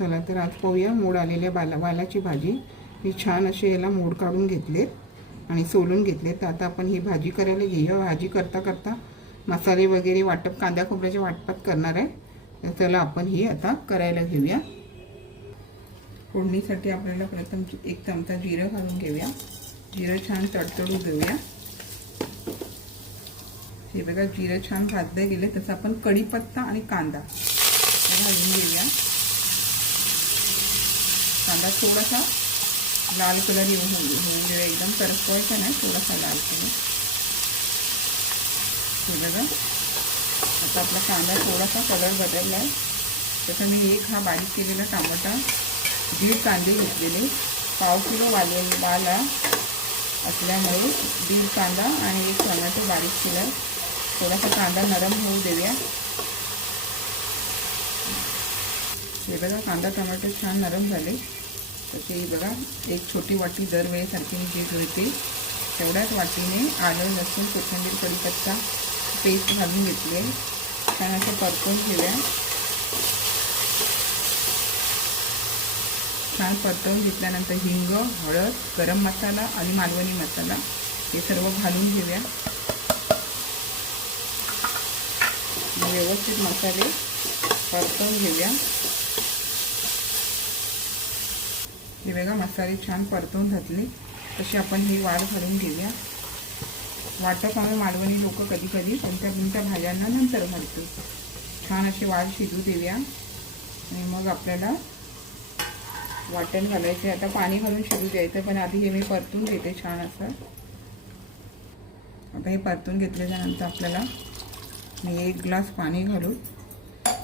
चला तर आज पोहूया मोड आलेल्या बाला वालाची भाजी मी छान असे याला मोड काढून घेतले आणि सोलून घेतलेत तर आता आपण ही भाजी करायला घेऊया भाजी करता करता मसाले वगैरे वाटप कांदा खोबऱ्याचे वाटपात करणार आहे तर चला आपण ही आता करायला घेऊया फोडणीसाठी आपल्याला प्रथम एक चमचा जिरं घालून घेऊया जिरं छान तडतडू देऊया हे बघा जिरं छान भाजलं गेलं तसं आपण कढीपत्ता आणि कांदा घालून घेऊया कांदा थोडासा लाल कलर येऊन होऊन देऊया एकदम करपवायचा नाही थोडासा लाल कलर हे बघा आता आपला कांदा थोडासा कलर बदलला आहे तसं मी एक हा बारीक केलेला टमाटा दीड कांदे घेतलेले पाव किलो वाले वाला असल्यामुळे दीड कांदा आणि एक टमाटो बारीक केला थोडासा कांदा नरम होऊ देऊया हे बघा कांदा टमाटो छान नरम झाले तर ते बघा एक छोटी वाटी दरवेळेसारखी मी जे घेते तेवढ्याच वाटीने आलं लसूण कोथिंबीर कडीपत्ता पेस्ट घालून घेतली आहे छान असं परतून घेऊया छान परतवून घेतल्यानंतर हिंग हळद गरम मसाला आणि मालवणी मसाला हे सर्व घालून घेऊया व्यवस्थित मसाले परतवून घेऊया हे बघा मसाले छान परतून घातले तशी आपण ही वाढ भरून घेऊया वाटप आम्ही मालवणी लोक कधी कधी कोणत्या कोणत्या भाज्यांना नंतर घालतो छान अशी वाढ शिजू देऊया आणि मग आपल्याला वाटण घालायचे आहे आता पाणी घालून शिजू द्यायचं पण आधी हे मी परतून घेते छान असं आता हे परतून घेतल्याच्यानंतर आपल्याला मी एक ग्लास पाणी घालून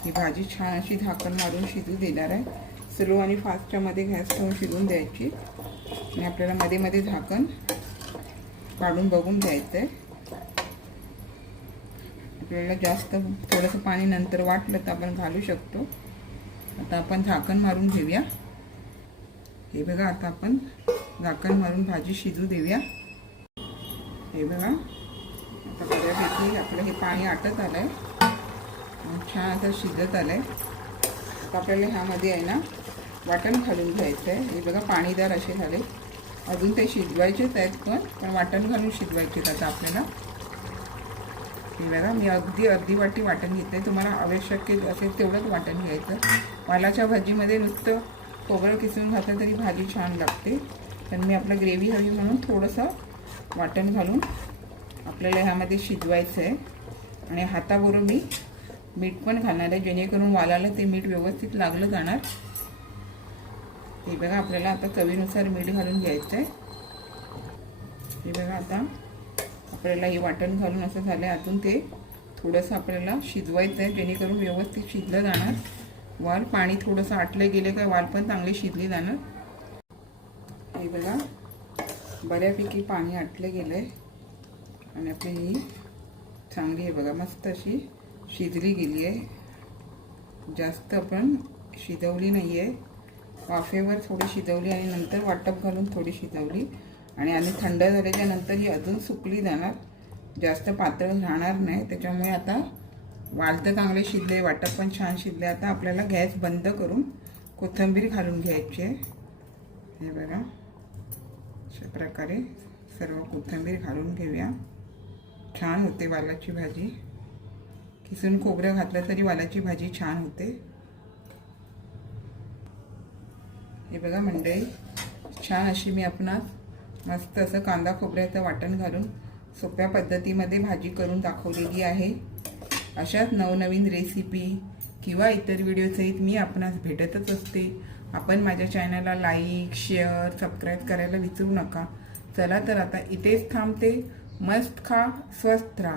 ही भाजी छान अशी झाकण मारून शिजू देणार आहे स्लो आणि फास्टच्यामध्ये गॅस ठेवून शिजून द्यायची आणि आपल्याला मध्ये मध्ये झाकण काढून बघून द्यायचं आहे आपल्याला जास्त थोडंसं पाणी नंतर वाटलं तर आपण घालू शकतो आता आपण झाकण मारून घेऊया हे बघा आता आपण झाकण मारून भाजी शिजू देऊया हे बघा आता बऱ्यापैकी आपलं हे पाणी आटत आलं आहे छान आता शिजत आलं आहे आपल्याला ह्यामध्ये आहे ना वाटण घालून घ्यायचं आहे हे बघा पाणीदार असे झाले अजून ते शिजवायचेच आहेत पण पण वाटण घालून शिजवायचे आता आपल्याला हे बघा मी अगदी अर्धी वाटी वाटण घेते तुम्हाला आवश्यक असेल तेवढंच वाटण घ्यायचं वालाच्या भाजीमध्ये नुसतं खोबरं किसून घातलं तरी भाजी छान लागते पण मी आपलं ग्रेव्ही हवी म्हणून थोडंसं वाटण घालून आपल्याला ह्यामध्ये शिजवायचं आहे आणि हाताबरोबर मी मीठ पण घालणार आहे जेणेकरून वालाला ते मीठ व्यवस्थित लागलं जाणार हे बघा आपल्याला आता चवीनुसार मीठ घालून घ्यायचं आहे हे बघा आता आपल्याला हे वाटण घालून असं झालं आहे आतून ते थोडंसं आपल्याला शिजवायचं आहे जेणेकरून व्यवस्थित शिजलं जाणार वाल पाणी थोडंसं आटलं गेलं का वाल पण चांगले शिजले जाणार हे बघा बऱ्यापैकी पाणी आटलं गेलं आहे आणि आपली ही चांगली आहे बघा मस्त अशी शिजली गेली आहे जास्त आपण शिजवली नाही आहे वाफेवर थोडी शिजवली आणि नंतर वाटप घालून थोडी शिजवली आणि आधी थंड झाल्याच्या नंतर ही अजून सुकली जाणार जास्त पातळ राहणार नाही त्याच्यामुळे आता वाल तर चांगले शिजले वाटप पण छान शिजले आता आपल्याला गॅस बंद करून कोथिंबीर घालून घ्यायची आहे हे बघा अशा प्रकारे सर्व कोथिंबीर घालून घेऊया छान होते वालाची भाजी किसून खोबरं घातलं तरी वालाची भाजी छान होते हे बघा मंडळी छान अशी मी आपणास मस्त असं कांदा खोबऱ्याचं वाटण घालून सोप्या पद्धतीमध्ये भाजी करून दाखवलेली आहे अशाच नवनवीन रेसिपी किंवा इतर व्हिडिओसहित मी आपणास भेटतच असते आपण माझ्या चॅनलला लाईक शेअर सबस्क्राईब करायला विसरू नका चला तर आता इथेच थांबते मस्त खा स्वस्त राहा